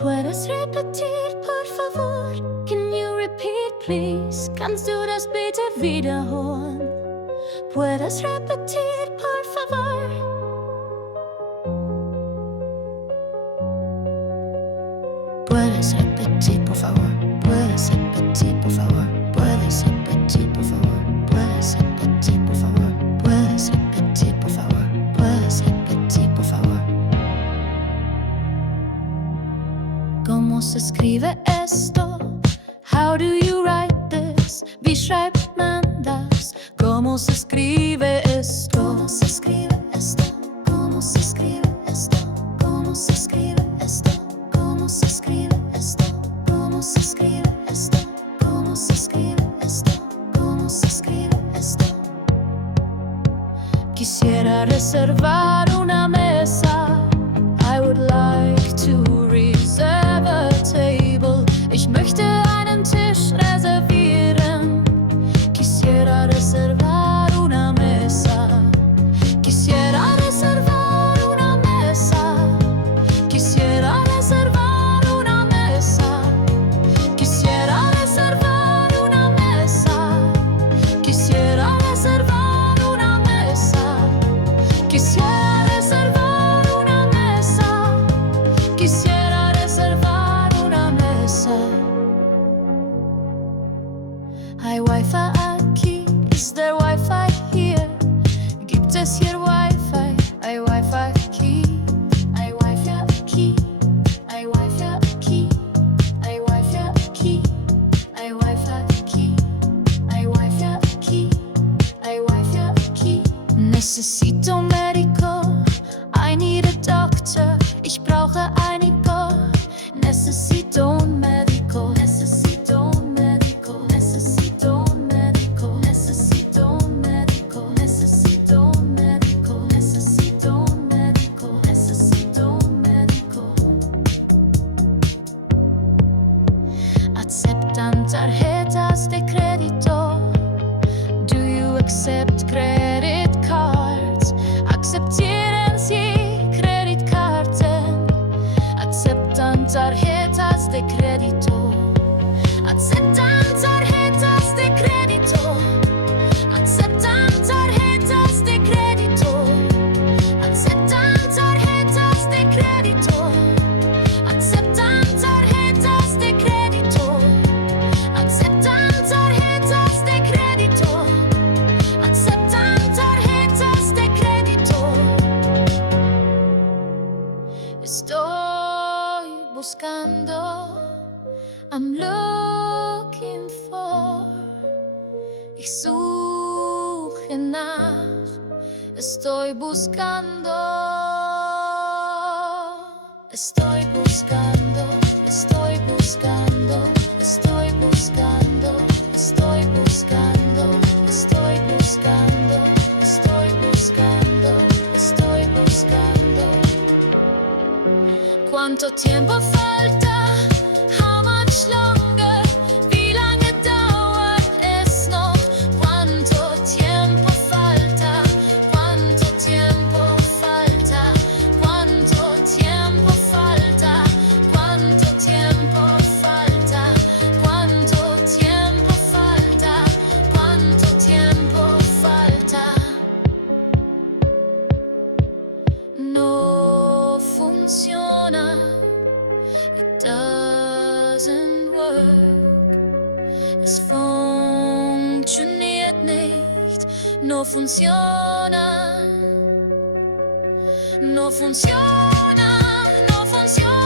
Puedes repetir, por favor? Can you repeat, please? Kannst du das bitte wiederholen? Puedes repetir, por favor? Puedes repetir, por favor? Puedes repetir, por favor? Puedes repetir, por favor? Puedes repetir, por favor? Puedes repetir, por favor? Puedes repetir, por favor? ¿Cómo se escribe esto? How do you write this? Wie schreibt man das? ¿Cómo se escribe esto? ¿Cómo se escribe esto? ¿Cómo se escribe esto? ¿Cómo se escribe esto? ¿Cómo se escribe esto? ¿Cómo se escribe esto? ¿Cómo se escribe esto? ¿Cómo se escribe esto? Quisiera reservar una mesa. I would like to reserve a table. Ich möchte einen Tisch reservieren. Quisiera reservar una mesa. Quisiera reservar una mesa. Quisiera reservar una mesa. Quisiera reservar una mesa. Quisiera reservar una mesa. Quisiera reservar una mesa. Quisiera reservar una mesa. Hay Wi-Fi aquí. Is there Wi-Fi here? Gibt es hier Wi-Fi? Hay Wi-Fi aquí. Hay Wi-Fi aquí. Hay Wi-Fi aquí. Hay Wi-Fi aquí. Hay Wi-Fi aquí. Hay Wi-Fi aquí. Hay Wi-Fi aquí. Necesito un médico. I need a doctor. Ich brauche einigo. Necesito un médico. Necesito un médico. Necesito un médico. Necesito un médico. Necesito un médico. Necesito un médico. Necesito un médico. ¿Aceptan tarjetas de crédito? Do you accept credit cards? Akzeptieren Sie Kreditkarten? ¿Aceptan tarjetas de crédito? ¿Aceptan tarjetas de crédito? ¿Aceptan tarjetas de crédito? ¿Aceptan tarjetas de crédito? ¿Aceptan tarjetas de crédito? ¿Aceptan tarjetas de crédito? ¿Aceptan tarjetas de crédito? Estoy buscando. I'm looking for. Ich suche nach. Estoy buscando. Estoy buscando. Estoy buscando. Estoy buscando. Estoy buscando. Estoy buscando. Estoy buscando. Estoy buscando. ¿Cuánto tiempo falta? How much longer? Wie lange dauert es noch? ¿Cuánto tiempo falta? ¿Cuánto tiempo falta? ¿Cuánto tiempo falta? ¿Cuánto tiempo falta? ¿Cuánto tiempo falta? ¿Cuánto tiempo falta? No funciona. It doesn't work. Es funktioniert nicht. No funciona. No funciona. No funciona.